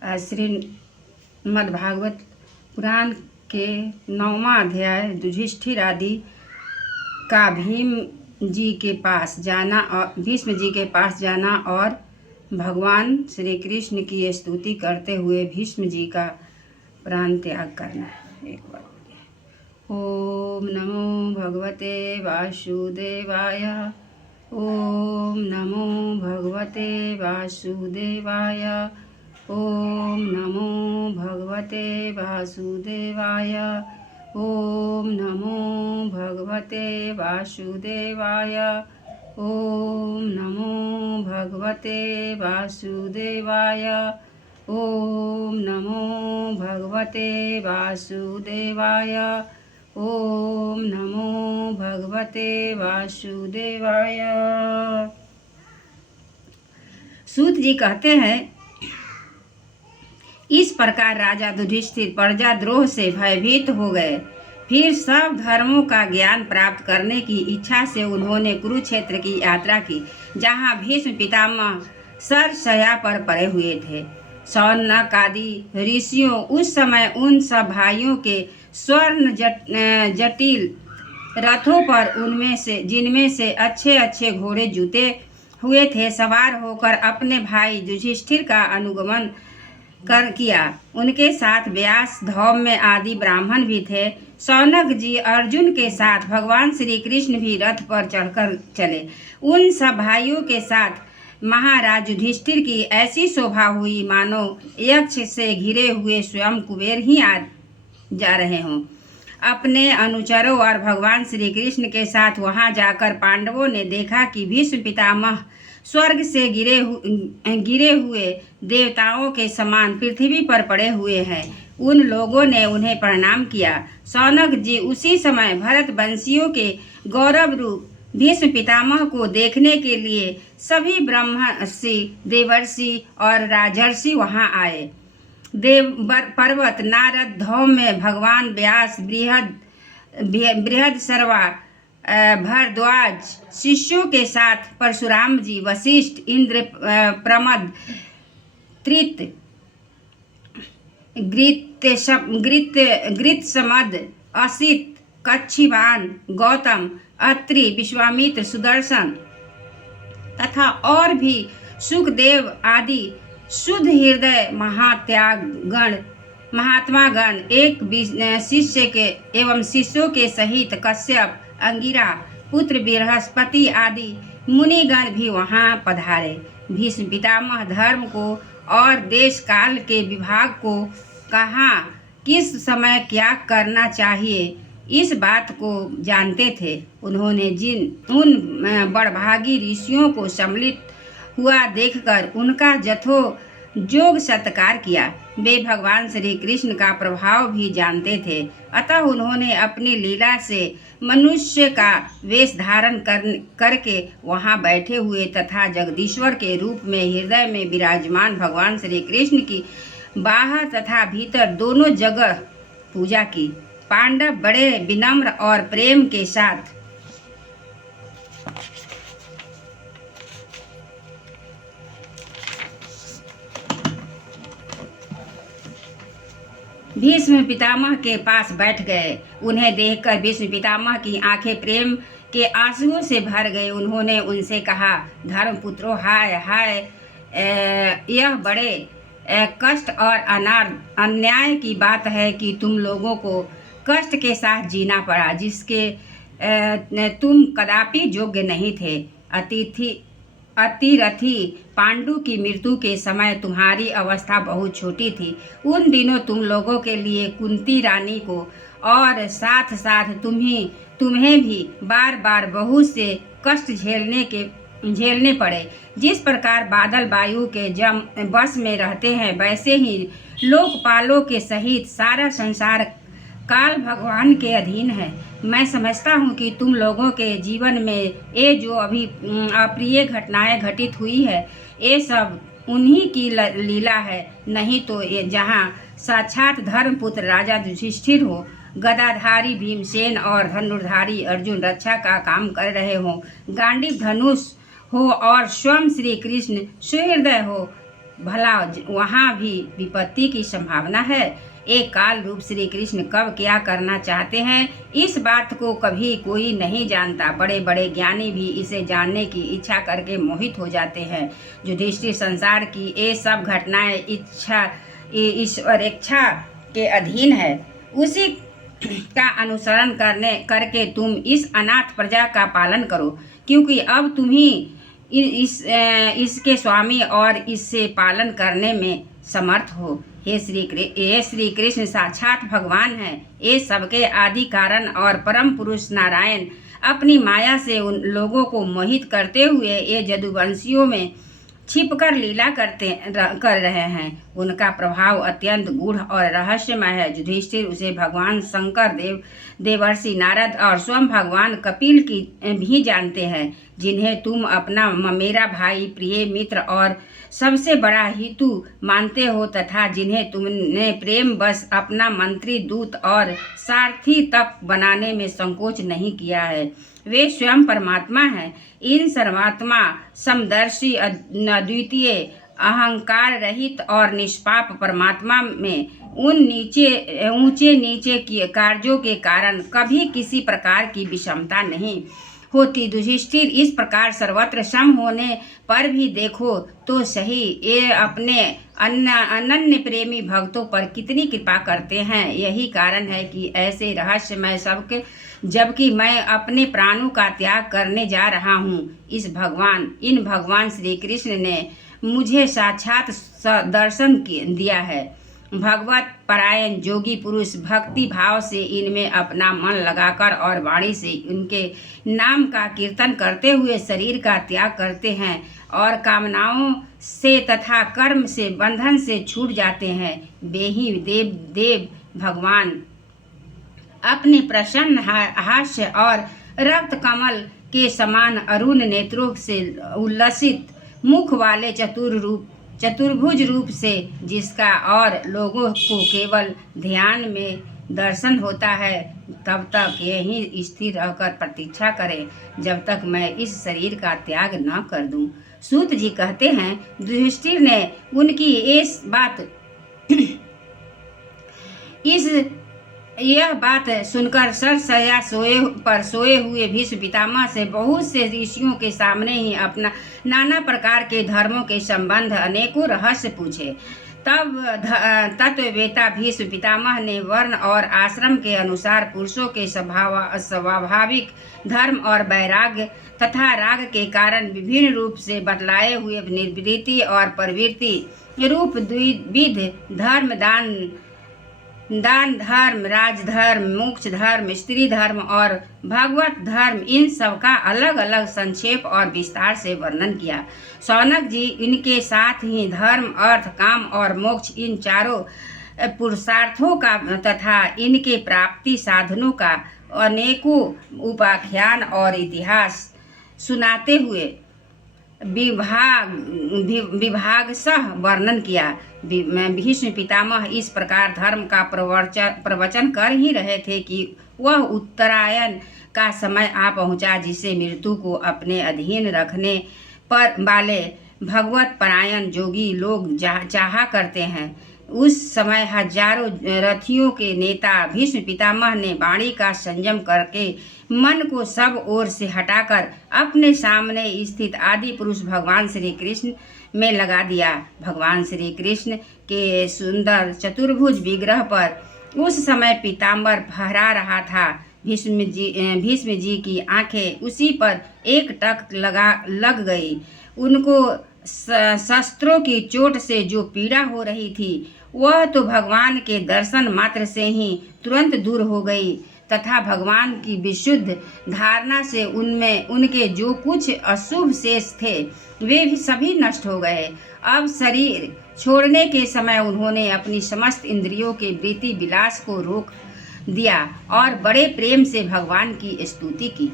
श्रीमद्भागवत पुराण के 9वां अध्याय युधिष्ठिर आदि का भीष्म जी के पास जाना और भगवान श्री कृष्ण की स्तुति करते हुए भीष्म जी का प्राण त्याग करना। एक बार ओम नमो भगवते वासुदेवाय। ओम नमो भगवते वासुदेवाय। ओम नमो भगवते वासुदेवाय। ओम नमो भगवते वासुदेवाय। ओम नमो भगवते वासुदेवाय। ओम नमो भगवते वासुदेवाय। ओम नमो भगवते वासुदेवाय। सूत जी कहते हैं, इस प्रकार राजा युधिष्ठिर प्रजाद्रोह से भयभीत हो गए। फिर सब धर्मों का ज्ञान प्राप्त करने की इच्छा से उन्होंने कुरुक्षेत्र की यात्रा की, जहाँ भीष्म पितामह शरशय्या पर पड़े हुए थे। शौनक आदि ऋषियों उस समय उन सब भाइयों के स्वर्ण जटिल रथों पर जिनमें से अच्छे अच्छे घोड़े जुते हुए थे सवार होकर अपने भाई युधिष्ठिर का अनुगमन किया। उनके साथ व्यास, धौम्य आदि ब्राह्मण भी थे। शौनक जी अर्जुन के साथ भगवान श्री कृष्ण भी रथ पर चढ़कर चले। उन सब भाइयों के साथ महाराज युधिष्ठिर की ऐसी शोभा हुई मानो यक्ष से घिरे हुए स्वयं कुबेर ही आ जा रहे हों। अपने अनुचरों और भगवान श्री कृष्ण के साथ वहां जाकर पांडवों ने देखा कि भीष्म पितामह स्वर्ग से गिरे हुए देवताओं के समान पृथ्वी पर पड़े हुए हैं। उन लोगों ने उन्हें प्रणाम किया। शौनक जी उसी समय भरत वंशियों के गौरव रूप भीष्म पितामह को देखने के लिए सभी ब्रह्मर्षि, देवर्षि और राजर्षि वहां आए। पर्वत, नारद, धौम्य, भगवान व्यास, बृहस्पति, भरद्वाज शिष्यों के साथ परशुराम जी, वशिष्ठ, इंद्र, प्रमद, त्रित, गृत्समद, असित, कच्छिवान, गौतम, अत्रि, विश्वामित्र, सुदर्शन तथा और भी सुखदेव आदि शुद्ध हृदय महात्मा गण एक शिष्यों के सहित कश्यप, अंगिरा, पुत्र बृहस्पति आदि मुनिगण भी वहां पधारे। भीष्म पितामह धर्म को और देश काल के विभाग को कहाँ किस समय क्या करना चाहिए इस बात को जानते थे। उन्होंने उन बड़भागी ऋषियों को सम्मिलित हुआ देखकर उनका यथोयोग सत्कार किया। वे भगवान श्री कृष्ण का प्रभाव भी जानते थे, अतः उन्होंने अपनी लीला से मनुष्य का वेश धारण करके वहां बैठे हुए तथा जगदीश्वर के रूप में हृदय में विराजमान भगवान श्री कृष्ण की बाहर तथा भीतर दोनों जगह पूजा की। पांडव बड़े विनम्र और प्रेम के साथ भीष्म पितामह के पास बैठ गए। उन्हें देखकर भीष्म पितामह की आंखें प्रेम के आंसुओं से भर गई। उन्होंने उनसे कहा, धर्मपुत्रों, हाय हाय, यह बड़े कष्ट और अन्याय की बात है कि तुम लोगों को कष्ट के साथ जीना पड़ा, जिसके तुम कदापि योग्य नहीं थे। अतिरथी पांडु की मृत्यु के समय तुम्हारी अवस्था बहुत छोटी थी। उन दिनों तुम लोगों के लिए कुंती रानी को और साथ साथ तुम्हें भी बार बार बहुत से कष्ट झेलने पड़े। जिस प्रकार बादल वायु के बस में रहते हैं, वैसे ही लोकपालों के सहित सारा संसार काल भगवान के अधीन है। मैं समझता हूँ कि तुम लोगों के जीवन में ये जो अभी अप्रिय घटनाएं घटित हुई है, ये सब उन्हीं की लीला है। नहीं तो ये जहाँ साक्षात धर्मपुत्र राजा युधिष्ठिर हो, गदाधारी भीमसेन और धनुर्धारी अर्जुन रक्षा का काम कर रहे हो, गांडीव धनुष हो और स्वयं श्री कृष्ण सुहृदय हो, भला वहाँ भी विपत्ति की संभावना है। एक काल रूप श्री कृष्ण कब क्या करना चाहते हैं, इस बात को कभी कोई नहीं जानता। बड़े बड़े ज्ञानी भी इसे जानने की इच्छा करके मोहित हो जाते हैं। युधिष्ठिर, संसार की ये सब घटनाएं ईश्वर इच्छा के अधीन है। उसी का अनुसरण करके तुम इस अनाथ प्रजा का पालन करो, क्योंकि अब तुम ही इसके स्वामी और इससे पालन करने में समर्थ हो। हे श्री कृष्ण साक्षात भगवान हैं। ये सबके आदि कारण और परम पुरुष नारायण अपनी माया से उन लोगों को मोहित करते हुए ये यदुवंशियों में छिपकर लीला कर रहे हैं। उनका प्रभाव अत्यंत गूढ़ और रहस्यमय है। युधिष्ठिर उसे भगवान शंकर, देवर्षि नारद और स्वयं भगवान कपिल की भी जानते हैं, जिन्हें तुम अपना मेरा भाई, प्रिय मित्र और सबसे बड़ा हितु मानते हो, तथा जिन्हें तुमने प्रेम बस अपना मंत्री, दूत और सारथी तक बनाने में संकोच नहीं किया है। वे स्वयं परमात्मा हैं। इन सर्वात्मा, समदर्शी, अद्वितीय, अहंकार रहित और निष्पाप परमात्मा में उन ऊंचे नीचे कार्यों के कारण कभी किसी प्रकार की विषमता नहीं होती। युधिष्ठिर, इस प्रकार सर्वत्र सम होने पर भी देखो तो सही, ये अपने अनन्य प्रेमी भक्तों पर कितनी कृपा करते हैं। यही कारण है कि ऐसे रहस्यमय सबके, जबकि मैं अपने प्राणों का त्याग करने जा रहा हूँ, इन भगवान श्री कृष्ण ने मुझे साक्षात दर्शन दिया है। भगवत परायण योगी पुरुष भक्ति भाव से इनमें अपना मन लगाकर और वाणी से उनके नाम का कीर्तन करते हुए शरीर का त्याग करते हैं और कामनाओं से तथा कर्म से बंधन से छूट जाते हैं। वे ही देव भगवान अपने प्रसन्न हास्य और रक्त कमल के समान अरुण नेत्रों से उल्लसित मुख वाले चतुर्भुज रूप से, जिसका और लोगों को केवल ध्यान में दर्शन होता है, तब तक यहीं स्थिर रहकर प्रतीक्षा करें जब तक मैं इस शरीर का त्याग न कर दूं। सूत जी कहते हैं, युधिष्ठिर ने उनकी यह बात सुनकर सरसया सोए हुए भीष्म पितामह से बहुत से ऋषियों के सामने ही अपना नाना प्रकार के धर्मों के संबंध अनेकों रहस्य पूछे। तब तत्ववेता भीष्म पितामह ने वर्ण और आश्रम के अनुसार पुरुषों के स्वाभाविक धर्म और वैराग्य तथा राग के कारण विभिन्न रूप से बतलाए हुए निवृत्ति और प्रवृत्ति रूप द्विविध धर्म, दान धर्म, राजधर्म, मोक्ष धर्म, स्त्री धर्म और भगवत धर्म, इन सब का अलग अलग संक्षेप और विस्तार से वर्णन किया। शौनक जी इनके साथ ही धर्म, अर्थ, काम और मोक्ष, इन चारों पुरुषार्थों का तथा इनके प्राप्ति साधनों का अनेकों उपाख्यान और इतिहास सुनाते हुए विभागशः वर्णन किया। भीष्म पितामह इस प्रकार धर्म का प्रवचन कर ही रहे थे कि वह उत्तरायण का समय आ पहुंचा, जिसे मृत्यु को अपने अधीन रखने पर वाले भगवत परायण योगी लोग चाहा करते हैं। उस समय हजारों रथियों के नेता भीष्म पितामह ने वाणी का संयम करके मन को सब ओर से हटाकर अपने सामने स्थित आदि पुरुष भगवान श्री कृष्ण में लगा दिया। भगवान श्री कृष्ण के सुंदर चतुर्भुज विग्रह पर उस समय पीताम्बर फहरा रहा था। भीष्म जी की आंखें उसी पर एक टक लग गई। उनको शस्त्रों की चोट से जो पीड़ा हो रही थी, वह तो भगवान के दर्शन मात्र से ही तुरंत दूर हो गई तथा भगवान की विशुद्ध धारणा से उनमें उनके जो कुछ अशुभ शेष थे, वे भी सभी नष्ट हो गए। अब शरीर छोड़ने के समय उन्होंने अपनी समस्त इंद्रियों के वृत्ति विलास को रोक दिया और बड़े प्रेम से भगवान की स्तुति की।